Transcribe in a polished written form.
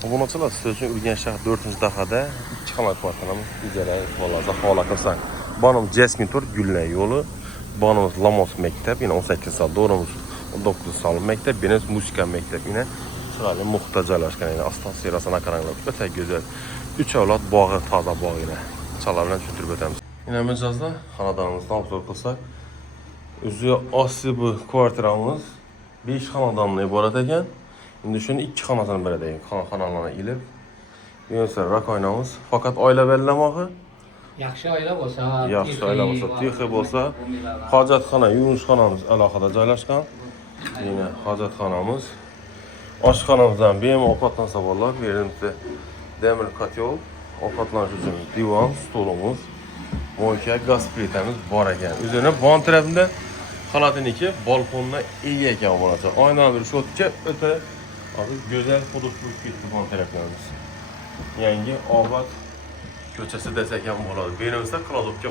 Obunachilar siz uchun Urganch shahar 4-dahada 2 xonali kvartiramiz ijara bo'lasa havola qilsak. Bonum Jasmin Tour Gulnay yo'li, bonum Lamos maktab, yine 18 sal, doğrumuz 19 sal maktab, birimiz musika maktab yine chiroyli muhta joylashgan yine astasiyasına qaranglab o'ta go'zal. 3 avlod bog'i, toza bog' yine. Chalar bilan tushuntirib o'tamiz. Yine mijozda xonadonimizni obzor qilsak, o'zi asli bu kvartiramiz 5 xonadondan iborat ekan. Şimdi shuni 2 xonasini beradi ekan. Xonalarni ilib. Yo'nsa rakoynamiz faqat oila bellamog'i. Yaxshi oila bo'lsa, Yaxshi oila bo'lsa, texi bo'lsa, hojatxona, yuvishxonamiz alohida joylashgan. Yine hojatxonamiz. Oshxonamizdan bemalol ovqatlansa bo'ladi. Yerimizda demir kotyol, ovqatlanish uchun divan, stolimiz, moyka, gaz plitamiz bor ekan. O'zini bon tarafida xalatiniki balkonda ega ekan bo'ladi. Aynan bir shotga o'ta güzel hudud bo'lib ketdi bon taraflarimiz. Yangi Obod ko'chasi desak ham bo'ladi. Berimizda Qilodobga